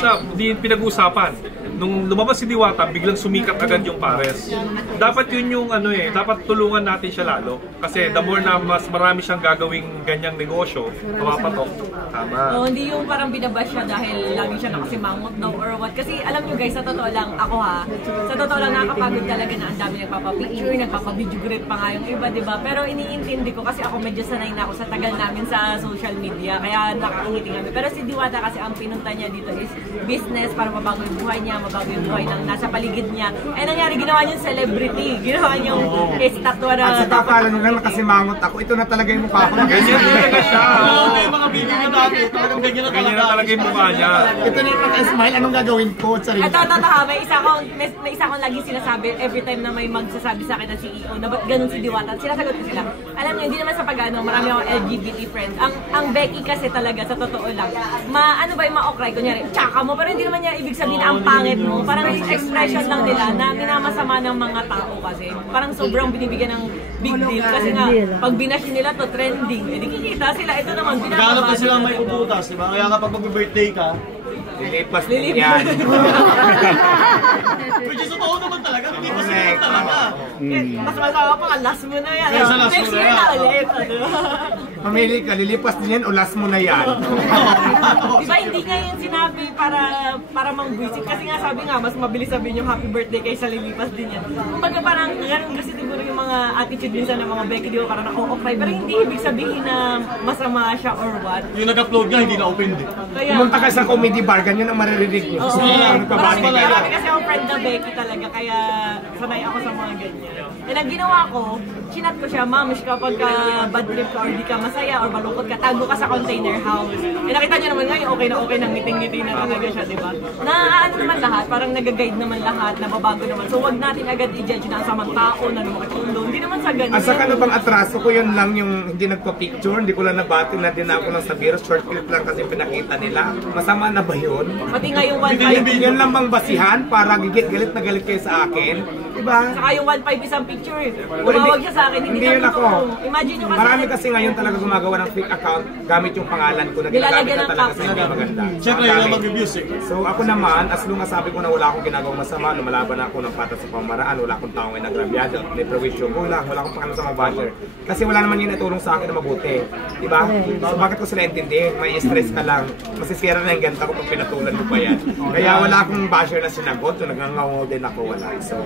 Hindi pinag-uusapan. Nung lumabas si Diwata, biglang sumikat agad yung Pares. Dapat yun yung dapat tulungan natin siya lalo. Kasi the more na mas marami siyang gagawing ganyang negosyo, mapapatok. Tama. Hindi yung parang binabash siya dahil lagi siya nakasimangot daw or what. Kasi alam nyo guys, sa totoo lang, ako sa totoo lang nakakapagod talaga na ang dami nagpapapicture, nagpapabideo great pa nga yung iba, diba? Pero iniintindi ko kasi ako medyo sanay na ako sa tagal namin sa social media, kaya nakakangiti kami. Pero si Diwata kasi ang pinunta niya dito is business para mabago yung buhay niya, mabago yung buhay ng nasa paligid niya. Eh nangyari, ginawa niyong celebrity, ginawa niyong estatwa na... At sa kakala nyo lang nakasimangot ako, ito na talaga yung mukha ko. Ganyan talaga siya. May mga video na dati, talagang ganyan na talaga yung mukha niya. Ito na yung naka-smile, anong gagawin ko? Ito, may isa akong lagi sinasabi every time na may magsasabi sa akin ng CEO na ba't ganun si Diwata. Sinasagot ko sila. Alam niyo, hindi naman sa pag-ano, marami akong LGBT friends. Ang Becky kasi talaga, sa totoo lang, ano ba yung ma-okray? Kunyari, tsaka mo, pero hindi naman niya ibig sabihin na ang pangit mo. Parang expression lang nila na minamasama ng mga tao kasi. Parang sobrang binibigyan ng big deal. Kasi nga, pag binash nila to trending, eh di kikita sila. Ito naman, binababa. Maghanap na sila may uputas, diba? Kaya kapag mag-birthday ka, lilipas din yan. which is totoo naman talaga, lilipas naman talaga. Mas masama pa, last mo na yan. Kaysa last mo na yan. Mamili ka, lilipas din yan o last mo na yan. Diba hindi nga yung sinabi para mang-visit? Kasi nga sabi nga, mas mabilis sabihin yung happy birthday kaysa lilipas din yan. Kumbaga parang ganun kasi siguro yung mga attitude minsan ng mga Becky, di ba parang nako-okay, pero hindi ibig sabihin na masama siya or what. Yung nag-upload nga, hindi na-open din. Pumunta ka sa comedy bar, ganyan ang maririnig nyo. Marami kasi akong friend na Becky talaga, kaya sanay ako sa mga ganyan. And ang ginawa ko, chinat ko siya, ma'am, kapag bad trip ka or di ka masaya or malungkot ka, tago ka sa container house. Eh nakita niyo naman ngayon, okay na, ngiting-ngiti na talaga siya, di ba? Na ano naman lahat, parang nag-guide naman lahat, nababago naman. So wag natin agad i-judge na ang samang tao, na lumakatundo. Hindi naman sa ganun. Asa ka na bang atraso ko, yun lang yung hindi nagpa-picture, hindi ko lang nabati na din ako ng sabiro, short clip lang kasi pinakita nila. Masama na ba yun? Pati nga yung 1.5. Yan lang bang basihan para galit na galit kayo sa akin? Diba? Saka yung 1.5 isang picture. Tumawag siya sa akin, hindi yun ako. Imagine nyo kasi. Marami kasi ngayon talaga gumagawa ng fake account gamit yung pangalan ko na ginagamit na talaga sa hindi maganda. Siyempre, yun lang mag-reviews eh. So ako naman, as long as sabi ko na wala akong ginagawang masama, lumalaban ako ng patas sa pamaraan, wala akong taong ay nagrabyado, may perwisyo ko lang, wala akong pakialam sa mga basher. Kasi wala naman yun natulong sa akin na mabuti. Diba? So bakit ko sila intindihin? May stress ka lang. Masisira na yung ganta ko pag pinatulan mo pa yan. Kaya wala akong basher na sinagot, so nagangawal din ako, wala. So,